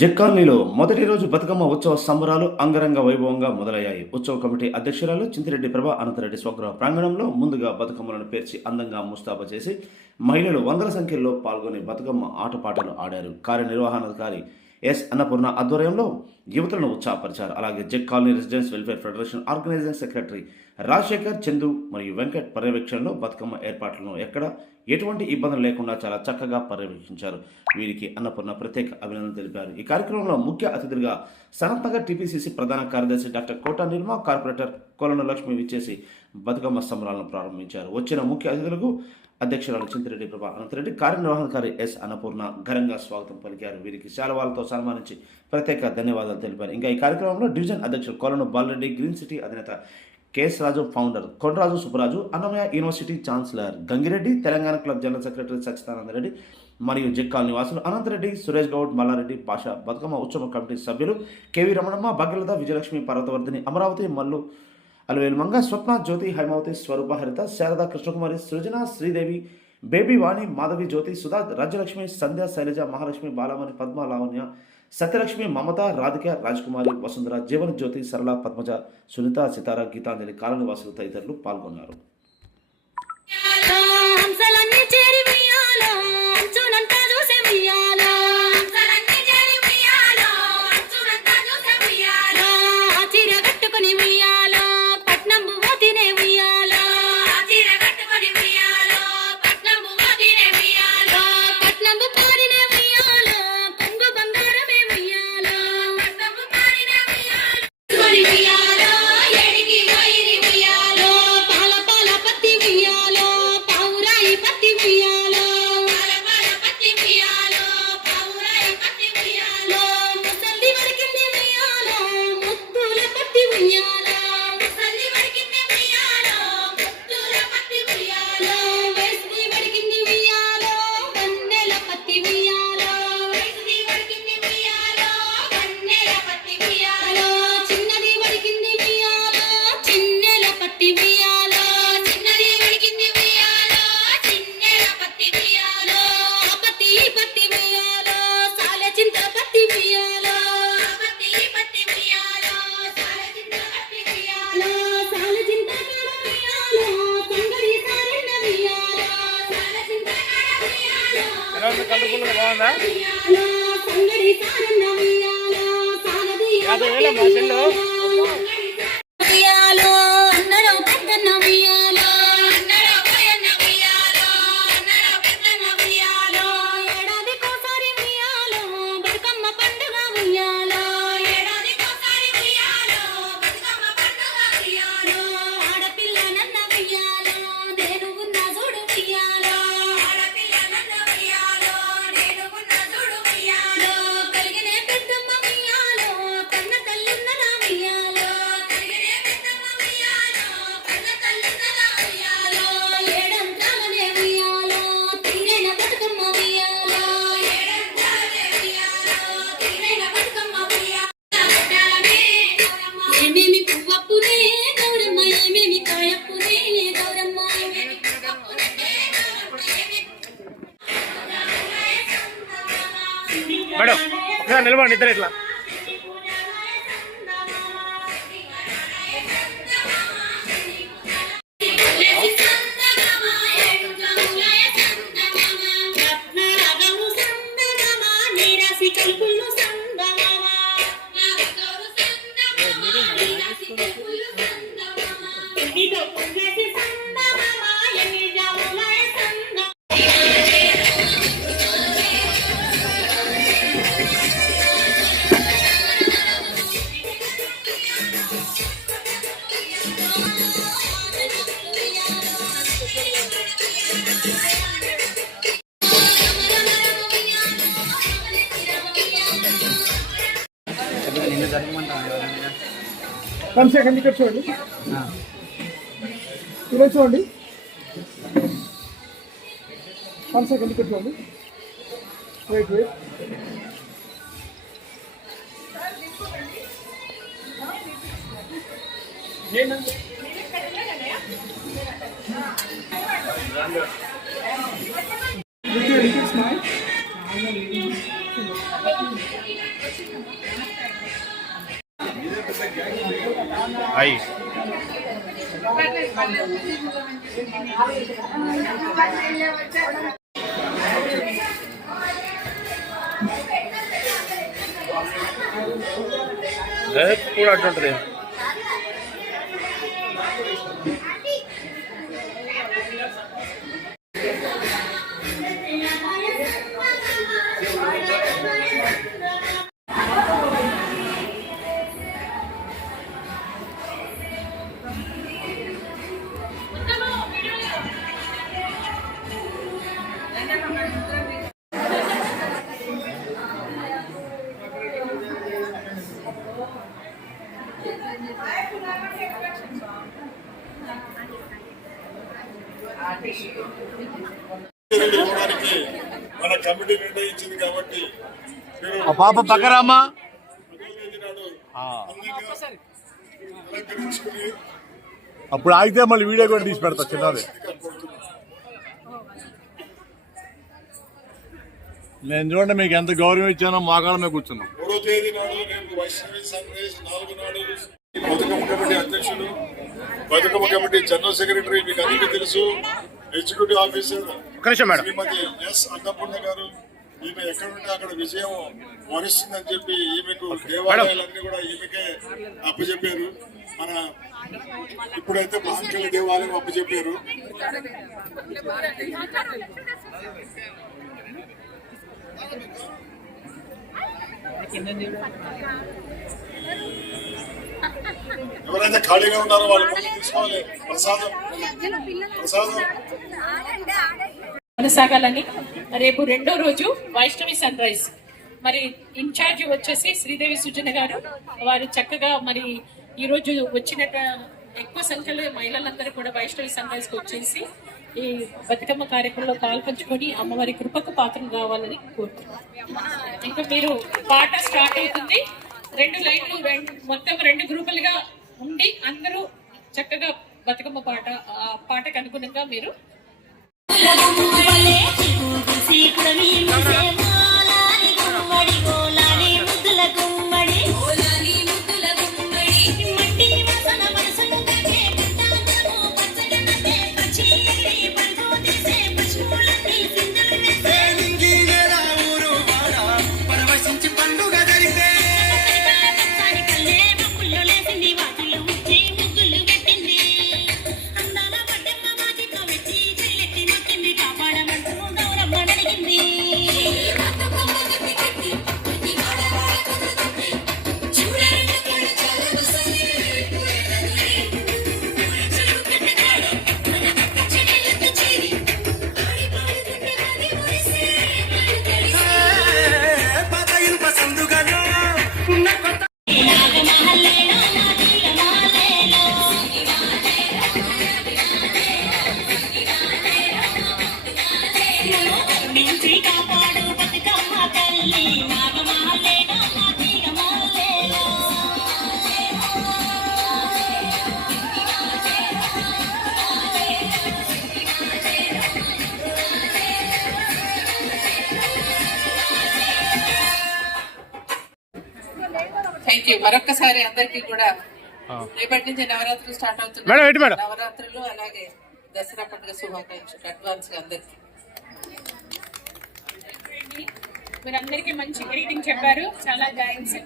జక్కాలనీలో మొదటి రోజు బతుకమ్మ ఉత్సవ సంబరాలు అంగరంగ వైభవంగా మొదలయ్యాయి. ఉత్సవ కమిటీ అధ్యక్షురాలు చింతిరెడ్డి ప్రభ అనంతరెడ్డి స్వగృహ ప్రాంగణంలో ముందుగా బతుకమ్మలను పేర్చి అందంగా ముస్తాబా చేసి మహిళలు వందల సంఖ్యలో పాల్గొని బతుకమ్మ ఆటపాటలు ఆడారు. కార్యనిర్వహణాధికారి ఎస్ అన్నపూర్ణ ఆధ్వర్యంలో యువతలను ఉత్సాహపరిచారు. అలాగే check colony residence welfare federation organisation secretary Rajasekhar Chandu మరియు వెంకట్ పర్యవేక్షణలో బతుకమ్మ ఏర్పాట్లను ఎక్కడ ఎటువంటి ఇబ్బందులు లేకుండా చాలా చక్కగా పర్యవేక్షించారు. వీరికి అన్నపూర్ణ ప్రత్యేక అభినందన తెలిపారు. ఈ కార్యక్రమంలో ముఖ్య అతిథులుగా సనత్నగర్ టీపీసీసీ ప్రధాన కార్యదర్శి డాక్టర్ కోట నిర్మా కార్పొరేటర్ కొలను లక్ష్మి విచ్చేసి బతుకమ్మ సంబరాలను ప్రారంభించారు. వచ్చిన ముఖ్య అతిథులకు అధ్యక్షురాలు చింతిరెడ్డి ప్రభా అనంతరెడ్డి కార్యనిర్వహణకారి ఎస్ అన్నపూర్ణ ఘనంగా స్వాగతం పలికారు. వీరికి శాలవాలతో సన్మానించి ప్రత్యేక ధన్యవాదాలు తెలిపారు. ఇంకా ఈ కార్యక్రమంలో డివిజన్ అధ్యక్షుడు కొలను బాలరెడ్డి గ్రీన్ సిటీ అధినేత KS Raju founder Kondaraju Subbaraju Annamayya university chancellor Gangireddy Telangana club general secretary Sachidananda Reddy మరియు జక్కాల్ నివాసులు అనంతరెడ్డి సురేష్ గౌడ్ మల్లారెడ్డి పాషా బతుకమ్మ ఉత్సవ కమిటీ సభ్యులు కేవీ రమణమ్మ భగ్యలత విజయలక్ష్మి పర్వతవర్ధిని అమరావతి మల్లు అలవేలు మంగ స్వప్న జ్యోతి హైమావతి స్వరూప హరిత శారద కృష్ణకుమారి సృజన శ్రీదేవి బేబీ వాణి మాధవి జ్యోతి సుధా రాజ్యలక్ష్మి సంధ్య శైలజ మహాలక్ష్మి బాలమణి పద్మ లావణ్య సత్యలక్ష్మి మమత రాధిక రాజకుమారి వసుంధర జీవన జ్యోతి సరళ పద్మజ సునీత సితార గీతాంజలి కాలనివాసులు తదితరులు పాల్గొన్నారు. బాగుందా? యాభై వేల మా ఒకసారి ఇద్దరు ఇట్లా. వన్ సెకండ్ ఇక్కడ చూడండి. ఇక్కడ చూడండి. వన్ సెకండ్ ఇక్కడ చూడండి. Wait wait smile ahí. पूरा टूट रहे మన కమిటీ నిర్ణయించింది కాబట్టి మీరు ఆ పాప పక్కరామా అప్పుడు ఆగితే మళ్ళీ వీడియో కూడా తీసి పెడతా చిన్నది. నేను చూడండి మీకు ఎంత గౌరవం ఇచ్చానో మోకాళ్ళ మీద కూర్చున్నాం. మూడో తేదీ నాడు నేను వైష్ణవి సన్ రైజ్ నాలుగు నాడు బతుకమ్మ కమిటీ అధ్యక్షులు బతుకమ్మ కమిటీ జనరల్ సెక్రటరీ మీకు అందరికీ తెలుసు executive officer Srimathi S Annapurna garu ఈమె ఎక్కడ ఉంటే అక్కడ విజయం వరిస్తుందని చెప్పి ఈమెకు దేవాలయాలన్నీ కూడా ఈమెకే అప్పచెప్పారు మన ఇప్పుడైతే బాంకల దేవాలయం అప్పచెప్పారు ఎవరైతే ఖాళీగా ఉన్నారో వాళ్ళు తీసుకోవాలి. ప్రసాదం. ప్రసాదం. కొనసాగాలని రేపు రెండో రోజు వైష్ణవి సన్ రైజ్ మరి ఇన్ఛార్జ్ వచ్చేసి శ్రీదేవి సుజన గారు. వారు చక్కగా మరి ఈరోజు వచ్చిన వచ్చినట్టు ఎక్కువ సంఖ్యలో మహిళలందరూ కూడా వైష్ణవి సన్ రైజ్ వచ్చేసి ఈ బతుకమ్మ కార్యక్రమంలో పాల్పంచుకొని అమ్మవారి కృపకు పాత్రలు కావాలని కోరుతున్నాం. ఇంకా మీరు పాట స్టార్ట్ అవుతుంది. రెండు లైన్లు రెండు మొత్తం రెండు గ్రూపులుగా ఉండి అందరూ చక్కగా బతుకమ్మ పాట ఆ పాటకు అనుగుణంగా మీరు ఓలాని థ్యాంక్ యూ మరొక్కసారి అందరికీ కూడా రేపటి నుంచి నవరాత్రులు స్టార్ట్ అవుతున్నాయి? నవరాత్రులు అలాగే దసరా పండుగ శుభాకాంక్షలు అడ్వాన్స్గా అందరికి. మీరందరికీ మంచి గ్రీటింగ్ చెప్పారు. చాలా థ్యాంక్స్